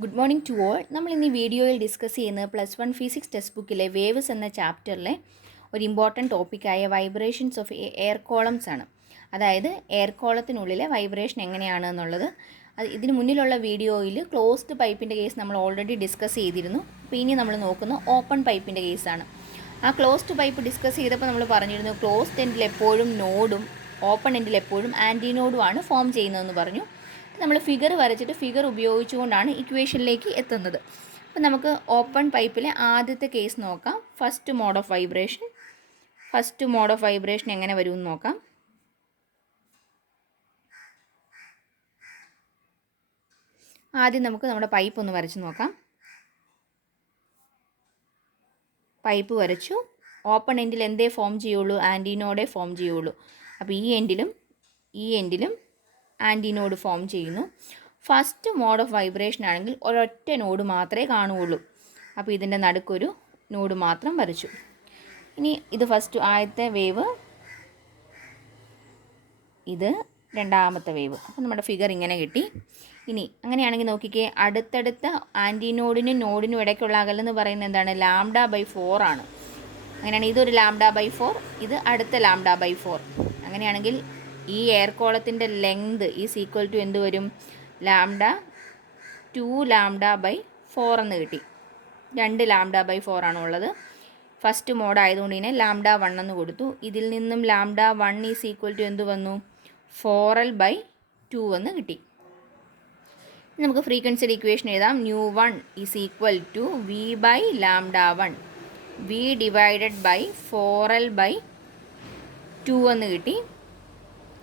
Good morning to all. നമ്മൾ ഇന്ന് ഈ വീഡിയോയിൽ ഡിസ്കസ് ചെയ്യുന്നത് +1 ഫിസിക്സ് ടെക്സ്റ്റ് ബുക്കിലെ വേവ്സ് എന്ന ചാപ്റ്ററിലെ ഒരു ഇമ്പോർട്ടൻറ്റ് ടോപ്പിക്കായ വൈബ്രേഷൻസ് ഓഫ് എയർ കോളംസ് ആണ്. അതായത് എയർ കോളത്തിനുള്ളിലെ വൈബ്രേഷൻ എങ്ങനെയാണ് എന്നുള്ളത്. ഇതിന് മുന്നിലുള്ള വീഡിയോയിൽ ക്ലോസ്ഡ് പൈപ്പിൻ്റെ കേസ് നമ്മൾ ഓൾറെഡി ഡിസ്കസ് ചെയ്തിരുന്നു. അപ്പോൾ ഇനി നമ്മൾ നോക്കുന്ന ഓപ്പൺ പൈപ്പിൻ്റെ കേസാണ്. ആ ക്ലോസ്ഡ് പൈപ്പ് ഡിസ്കസ് ചെയ്തപ്പോൾ നമ്മൾ പറഞ്ഞിരുന്നു ക്ലോസ്ഡ് എൻഡിൽ എപ്പോഴും നോഡും ഓപ്പൺ എൻഡിൽ എപ്പോഴും ആൻറ്റി നോഡുമാണ് ഫോം ചെയ്യുന്നതെന്ന് പറഞ്ഞു. നമ്മൾ ഫിഗർ വരച്ചിട്ട് ഫിഗർ ഉപയോഗിച്ചുകൊണ്ടാണ് ഇക്വേഷനിലേക്ക് എത്തുന്നത്. അപ്പോൾ നമുക്ക് ഓപ്പൺ പൈപ്പിലെ ആദ്യത്തെ കേസ് നോക്കാം. ഫസ്റ്റ് മോഡ് ഓഫ് വൈബ്രേഷൻ എങ്ങനെ വരുമെന്ന് നോക്കാം. ആദ്യം നമുക്ക് നമ്മുടെ പൈപ്പ് ഒന്ന് വരച്ച് നോക്കാം. പൈപ്പ് വരച്ചു. ഓപ്പൺ എൻഡിൽ എന്തേ ഫോം ചെയ്യുള്ളൂ? ആൻറ്റി നോഡേ ഫോം ചെയ്യുള്ളൂ. അപ്പോൾ ഈ എൻഡിലും ആൻറ്റി നോഡ് ഫോം ചെയ്യുന്നു. ഫസ്റ്റ് മോഡ് ഓഫ് വൈബ്രേഷൻ ആണെങ്കിൽ ഒരൊറ്റ നോഡ് മാത്രമേ കാണുകയുള്ളൂ. അപ്പോൾ ഇതിൻ്റെ നടുക്കൊരു നോഡ് മാത്രം വരച്ചു. ഇനി ഇത് ഫസ്റ്റ് ആദ്യത്തെ വേവ്, ഇത് രണ്ടാമത്തെ വേവ്. അപ്പോൾ നമ്മുടെ ഫിഗർ ഇങ്ങനെ കിട്ടി. ഇനി അങ്ങനെയാണെങ്കിൽ നോക്കിക്കേ, അടുത്തടുത്ത ആൻറ്റി നോഡിനും നോഡിനും ഇടയ്ക്കുള്ള അകലെന്ന് പറയുന്നത് എന്താണ്? λ/4 ആണ്. അങ്ങനെയാണെങ്കിൽ ഇതൊരു λ/4, ഇത് അടുത്ത λ/4. അങ്ങനെയാണെങ്കിൽ ഈ എയർ കോളത്തിൻ്റെ ലെങ്ത് ഈസ് ഈക്വൽ ടു എന്ത് വരും? 2λ/4 എന്ന് കിട്ടി. 2 λ/4 ആണ് ഉള്ളത്. ഫസ്റ്റ് മോഡ് ആയതുകൊണ്ട് ഇതിനെ λ1 എന്ന് കൊടുത്തു. ഇതിൽ നിന്നും λ1 ഈസ് ഈക്വൽ ടു എന്ത് വന്നു? 4l/2 എന്ന് കിട്ടി. നമുക്ക് ഫ്രീക്വൻസിയുടെ ഇക്വേഷൻ എഴുതാം. μ1 is equal to v/λ1, v divided by 4l/2 എന്ന് കിട്ടി.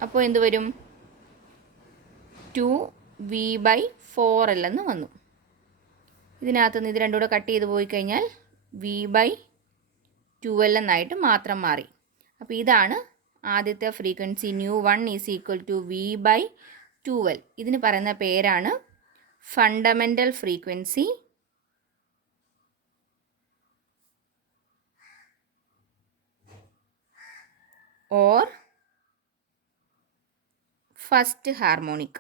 അപ്പോൾ എന്ത് വരും? 2v/4l എന്ന് വന്നു. ഇതിനകത്ത് നിന്ന് ഇത് രണ്ടും കൂടെ കട്ട് ചെയ്ത് പോയി കഴിഞ്ഞാൽ v/2l എന്നായിട്ട് മാത്രം മാറി. അപ്പോൾ ഇതാണ് ആദ്യത്തെ frequency. μ1 is equal to v/2l. ഇതിന് പറയുന്ന പേരാണ് fundamental frequency or first harmonic.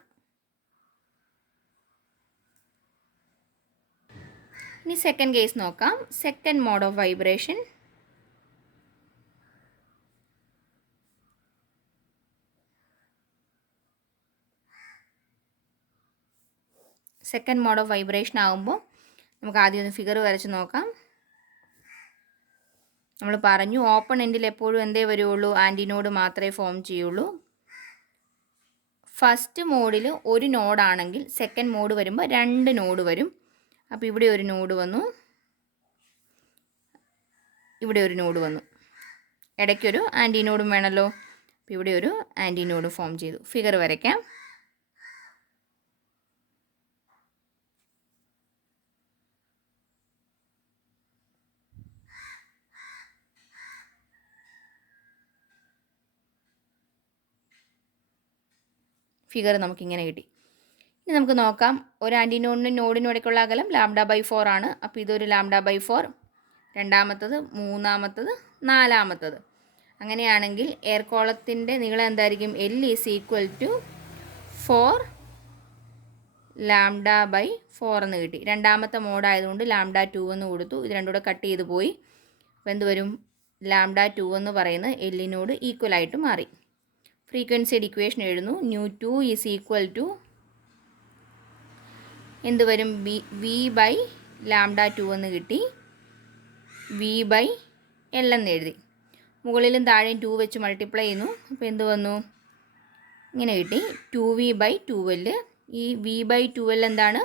ഇനി സെക്കൻഡ് കേസ് നോക്കാം. Second mode of vibration. Second mode of vibration ആകുമ്പോൾ നമുക്ക് ആദ്യം ഒന്ന് ഫിഗർ വരച്ച് നോക്കാം. നമ്മൾ പറഞ്ഞു ഓപ്പൺ എൻഡിൽ എപ്പോഴും എന്തേ വരുള്ളൂ? ആൻറ്റി നോഡ് മാത്രമേ ഫോം ചെയ്യുള്ളൂ. ഫസ്റ്റ് മോഡിൽ ഒരു നോഡാണെങ്കിൽ സെക്കൻഡ് മോഡ് വരുമ്പോൾ 2 നോഡ് വരും. അപ്പോൾ ഇവിടെ ഒരു നോഡ് വന്നു, ഇവിടെ ഒരു നോഡ് വന്നു, ഇടയ്ക്കൊരു ആൻറ്റി നോഡും വേണമല്ലോ. അപ്പോൾ ഇവിടെ ഒരു ആൻറ്റി നോഡ് ഫോം ചെയ്തു. ഫിഗർ വരയ്ക്കാം. ഫിഗർ നമുക്കിങ്ങനെ കിട്ടി. ഇനി നമുക്ക് നോക്കാം. ഒരു ആൻറ്റി നോഡിനും നോഡിനും ഇടയ്ക്കുള്ള അകലം λ/4 ആണ്. അപ്പോൾ ഇതൊരു λ/4, രണ്ടാമത്തത്, മൂന്നാമത്തത്, നാലാമത്തത്. അങ്ങനെയാണെങ്കിൽ എയർ കോളത്തിൻ്റെ നീളം എന്തായിരിക്കും? L ഈസ് ഈക്വൽ ടു 4λ/4 എന്ന് കിട്ടി. രണ്ടാമത്തെ മോഡായതുകൊണ്ട് λ2 എന്ന് കൊടുത്തു. ഇത് രണ്ടും കൂടെ കട്ട് ചെയ്ത് പോയി. അപ്പോൾ എന്ത് വരും? λ2 എന്ന് പറയുന്നത് എല്ലിനോട് ഈക്വലായിട്ട് മാറി. ഫ്രീക്വൻസിയുടെ ഇക്വേഷൻ എഴുതുന്നു. μ2 ഈസ് ഈക്വൽ ടു എന്ത് വരും? v/λ2 എന്ന് കിട്ടി. v/l എന്ന് എഴുതി. മുകളിലും താഴെയും 2 വെച്ച് മൾട്ടിപ്ലൈ ചെയ്യുന്നു. അപ്പോൾ എന്ത് വന്നു? ഇങ്ങനെ കിട്ടി. 2v/2l. ഈ v/2l എന്താണ്?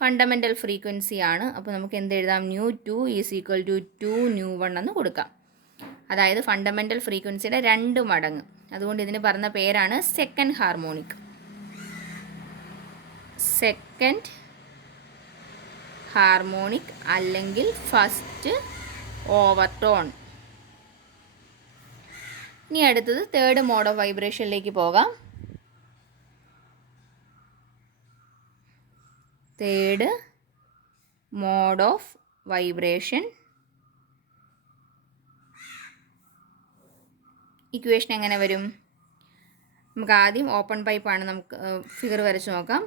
ഫണ്ടമെൻ്റൽ ഫ്രീക്വൻസി ആണ്. അപ്പോൾ നമുക്ക് എന്ത് എഴുതാം? μ2 ഈസ് ഈക്വൽ ടു 2μ1 എന്ന് കൊടുക്കാം. അതായത് ഫണ്ടമെൻ്റൽ ഫ്രീക്വൻസിയുടെ 2 മടങ്ങ്. അതുകൊണ്ട് ഇതിന് പറഞ്ഞ പേരാണ് സെക്കൻഡ് ഹാർമോണിക്. സെക്കൻഡ് ഹാർമോണിക് അല്ലെങ്കിൽ ഫസ്റ്റ് ഓവർടോൺ. ഇനി അടുത്തത് തേർഡ് മോഡ് ഓഫ് വൈബ്രേഷനിലേക്ക് പോകാം. Third mode of vibration equation എങ്ങനെ വരും? നമുക്ക് ആദ്യം ഓപ്പൺ പൈപ്പാണ്. നമുക്ക് ഫിഗർ വരച്ച് നോക്കാം.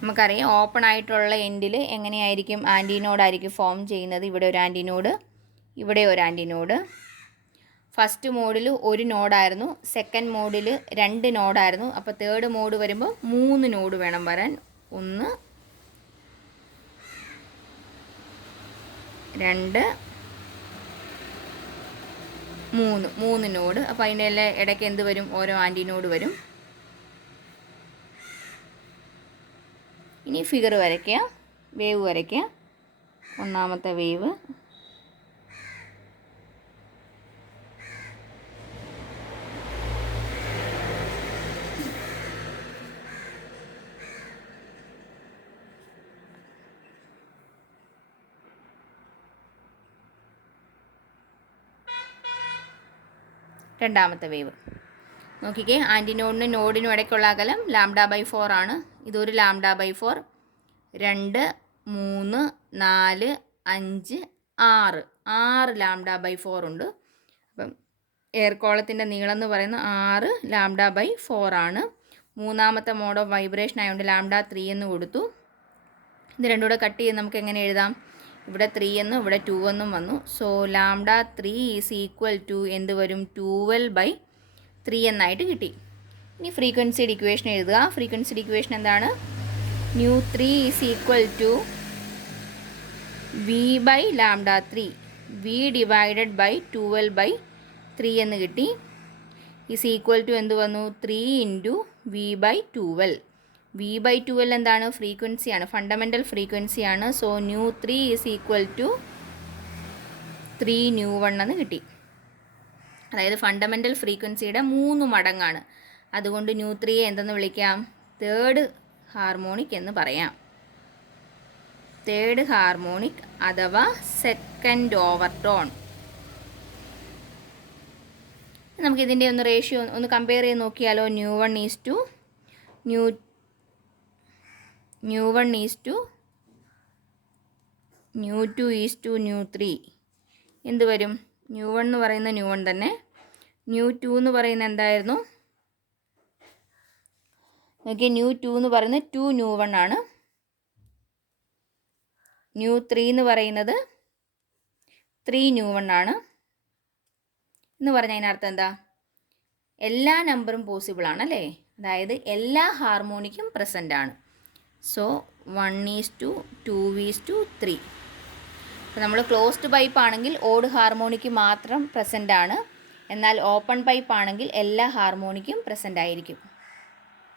നമുക്കറിയാം ഓപ്പൺ ആയിട്ടുള്ള എൻഡിൽ എങ്ങനെയായിരിക്കും ആൻറ്റിനോഡായിരിക്കും ഫോം ചെയ്യുന്നത്. ഇവിടെ ഒരു ആൻറ്റിനോഡ്, ഇവിടെ ഒരു ആൻറ്റിനോഡ്. ഫസ്റ്റ് മോഡിൽ ഒരു നോഡായിരുന്നു, സെക്കൻഡ് മോഡിൽ 2 നോഡായിരുന്നു. അപ്പോൾ തേർഡ് മോഡ് വരുമ്പോൾ 3 നോഡ് വേണം വരാൻ. 1 2 3 നോഡ്. അപ്പോൾ അതിൻ്റെ എല്ലാം ഇടയ്ക്ക് എന്ത് വരും? ഓരോ ആൻറ്റിനോഡ് വരും. ഇനി ഫിഗർ വരയ്ക്കുക, വേവ് വരയ്ക്കുക. ഒന്നാമത്തെ വേവ്, രണ്ടാമത്തെ വേവ്. നോക്കിക്കേ, ആൻറ്റിനോഡിനും നോഡിനും ഇടയ്ക്കുള്ള അകലം λ/4 ആണ്. ഇതൊരു λ/4. 2 3 4 5 6 λ/4 ഉണ്ട്. അപ്പം എയർ കോളത്തിൻ്റെ നീളം എന്ന് പറയുന്നത് 6 λ/4 ആണ്. മൂന്നാമത്തെ മോഡ് ഓഫ് വൈബ്രേഷൻ ആയതുകൊണ്ട് λ3 എന്ന് കൊടുത്തു. ഇത് രണ്ടും കൂടെ കട്ട് ചെയ്ത് നമുക്ക് എങ്ങനെ എഴുതാം? ഇവിടെ 3 എന്നും ഇവിടെ 2 എന്നും വന്നു. സോ λ3 ഈസ് ഈക്വൽ ടു എന്ത് വരും? 12/3 എന്നായിട്ട് കിട്ടി. ഇനി ഫ്രീക്വൻസിയുടെ ഇക്വേഷൻ എഴുതുക. ഫ്രീക്വൻസിയുടെ ഇക്വേഷൻ എന്താണ്? μ3 is equal to v/λ3, v divided by 12/3 എന്ന് കിട്ടി. ഈസ് ഈക്വൽ ടു എന്ത് വന്നു? 3 ഇൻറ്റു v/12. v/12 എന്താണ്? ഫ്രീക്വൻസിയാണ്, ഫണ്ടമെൻ്റൽ ഫ്രീക്വൻസിയാണ്. സോ μ3 ഈസ് ഈക്വൽ ടു 3 μ1 എന്ന് കിട്ടി. അതായത് ഫണ്ടമെൻ്റൽ ഫ്രീക്വൻസിയുടെ 3 മടങ്ങാണ്. അതുകൊണ്ട് μ3യെ എന്തെന്ന് വിളിക്കാം? തേർഡ് ഹാർമോണിക് എന്ന് പറയാം. തേർഡ് ഹാർമോണിക് അഥവാ സെക്കൻഡ് ഓവർടോൺ. നമുക്കിതിൻ്റെ ഒന്ന് റേഷ്യോ ഒന്ന് കമ്പയർ ചെയ്ത് നോക്കിയാലോ. μ1 ഈസ് ടു μ2 ഈസ് ടു μ3 എന്ത് വരും? μ1 എന്ന് പറയുന്ന μ1 തന്നെ. μ2 എന്ന് പറയുന്നത് എന്തായിരുന്നു? നോക്കി, μ2 എന്ന് പറയുന്നത് 2 μ1 ആണ്. μ3 എന്ന് പറയുന്നത് 3 μ1 ആണ്. എന്ന് പറഞ്ഞാൽ അതിനർത്ഥം എന്താ? എല്ലാ നമ്പറും പോസിബിൾ ആണല്ലേ, അതായത് എല്ലാ ഹാർമോണിക്കും പ്രസൻ്റ് ആണ്. സോ 1:2:3. അപ്പോൾ നമ്മൾ ക്ലോസ്ഡ് പൈപ്പ് ആണെങ്കിൽ ഓഡ് ഹാർമോണിക്ക് മാത്രം പ്രസൻ്റ് ആണ്. എന്നാൽ ഓപ്പൺ പൈപ്പ് ആണെങ്കിൽ എല്ലാ ഹാർമോണിക്കും പ്രസൻ്റ് ആയിരിക്കും.